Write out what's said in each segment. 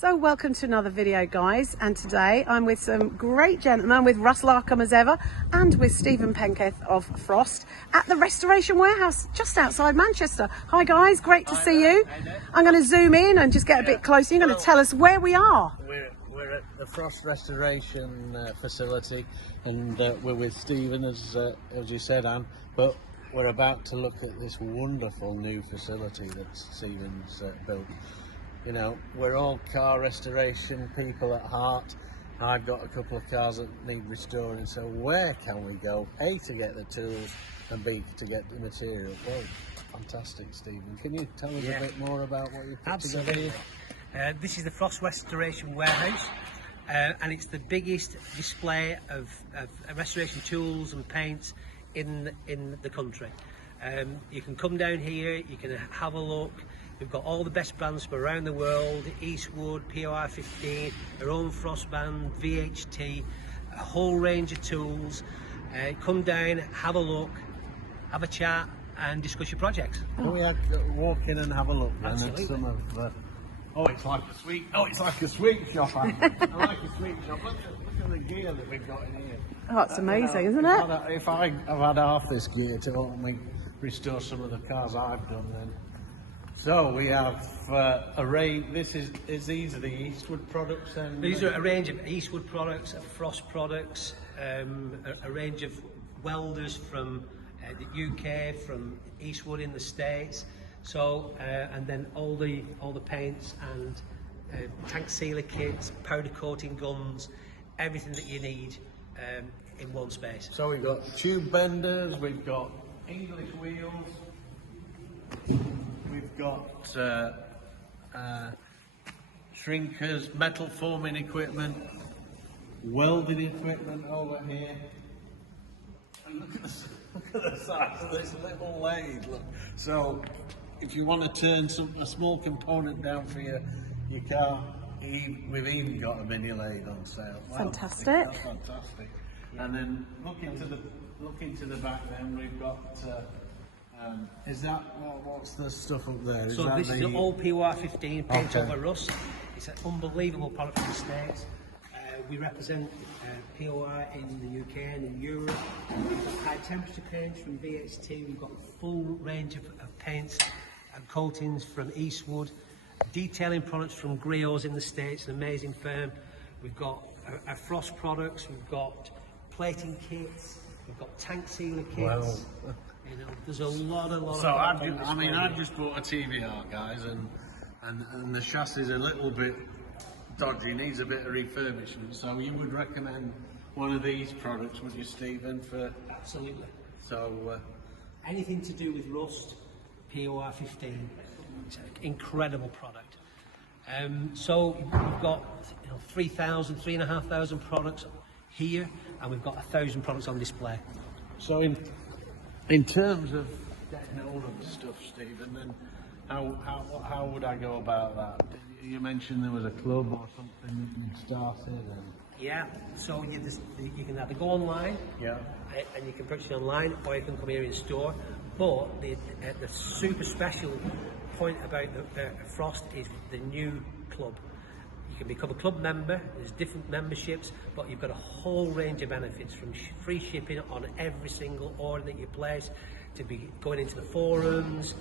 So welcome to another video, guys, and today I'm with some great gentlemen, with Russ Larcombe as ever and with Stephen Penketh of Frost at the Restoration Warehouse just outside Manchester. Hi guys, great to see you. I'm going to zoom in and just get a bit closer. You're going to tell us where we are. We're at the Frost Restoration facility, and we're with Stephen, as you said, Anne, but we're about to look at this wonderful new facility that Stephen's built. You know, we're all car restoration people at heart. I've got a couple of cars that need restoring, so where can we go? A, to get the tools, and B, to get the material. Well, fantastic, Stephen. Can you tell us a bit more about what you've put together here? This is the Frost Restoration Warehouse, and it's the biggest display of restoration tools and paints in the country. You can come down here, you can have a look. We've got all the best brands from around the world: Eastwood, POR 15, our own Frost band, VHT, a whole range of tools. Come down, have a look, have a chat, and discuss your projects. Can we walk in and have a look then Absolutely. at some of it's like a sweet shop. I like a sweet shop. Look at the gear that we've got in here. Oh, it's amazing, isn't it? If I've had half this gear to help me restore some of the cars I've done, then. So we have a range. These are the Eastwood products then? These are a range of Eastwood products, Frost products, a range of welders from the UK, from Eastwood in the States. So and then all the paints and tank sealer kits, powder coating guns, everything that you need in one space. So we've got tube benders, we've got English wheels, we've got shrinkers, metal forming equipment, welding equipment over here. And look at the size of this little lathe. Look. So if you want to turn a small component down for your car, we've even got a mini lathe on sale. Wow, Fantastic. That's fantastic. And then look into the back. Then we've got. What's the stuff up there? This is an all POR 15 paint over rust. It's an unbelievable product from the States. We represent POR in the UK and in Europe. We've got high temperature paints from VHT. We've got a full range of paints and coatings from Eastwood. Detailing products from Griots in the States, an amazing firm. We've got our Frost products. We've got plating kits. We've got tank sealer kits. Wow. You know, there's a lot of. So I've just bought a TVR, guys, and the chassis is a little bit dodgy, needs a bit of refurbishment. So you would recommend one of these products, would you, Stephen? For absolutely. So anything to do with rust, POR 15, it's an incredible product. So we've got 3,500 products here, and we've got 1,000 products on display. So in terms of getting all of the stuff, Stephen, then how would I go about that? You mentioned there was a club or something that you started. Yeah, so you can either go online, and you can purchase it online, or you can come here in store. But the super special point about the Frost is the new club. You can become a club member. There's different memberships, but you've got a whole range of benefits, from free shipping on every single order that you place, to be going into the forums,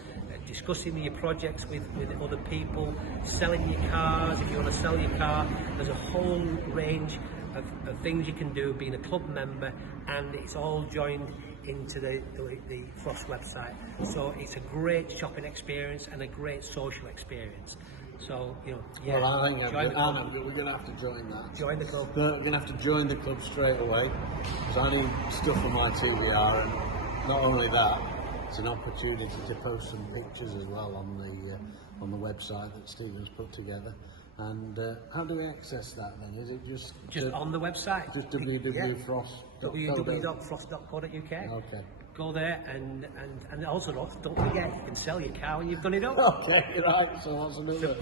discussing your projects with other people, selling your cars. If you want to sell your car, there's a whole range of things you can do being a club member, and it's all joined into the Frost website. So it's a great shopping experience and a great social experience. So, Well, I think we're going to have to join that. Join the club. We're going to have to join the club straight away, because I need stuff for my TVR, and not only that, it's an opportunity to post some pictures as well on the website that Stephen's put together. And how do we access that then? Is it just on the website? Just www.frost.co.uk? www.frost.co.uk. Okay. Go there, and also don't forget, you can sell your car when you've done it up. Okay, right. So that's another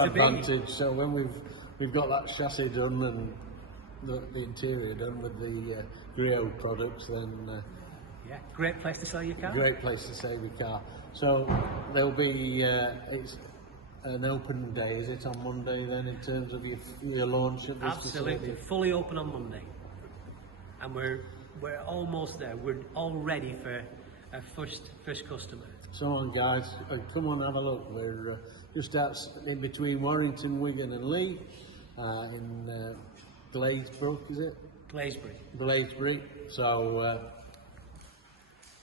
advantage. So when we've got that chassis done and the interior done with the Griot products, then great place to sell your car. Great place to sell your car. So there'll be an open day, is it, on Monday then, in terms of your launch of this Absolutely, facility? fully open on Monday, and we're almost there. We're all ready for our first customer. So on, guys, come on, have a look. We're just out in between Warrington, Wigan and Leigh, in Glazebury, is it? Glazebury. Glazebury. So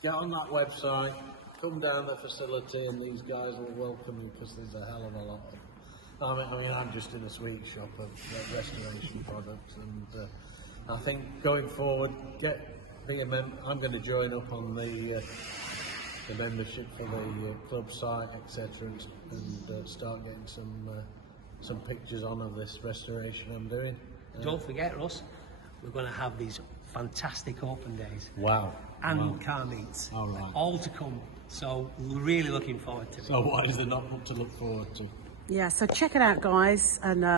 get on that website, come down the facility, and these guys will welcome you, because there's a hell of a lot of them. I mean, I'm just in a sweet shop of restoration products, and I think going forward, I'm going to join up on the membership for the club site, etc., and start getting some pictures on of this restoration I'm doing. Don't forget, Russ, we're going to have these fantastic open days. Wow. And car meets. All right. All to come. So we're really looking forward to it. So what is there not to look forward to? Yeah, so check it out, guys, and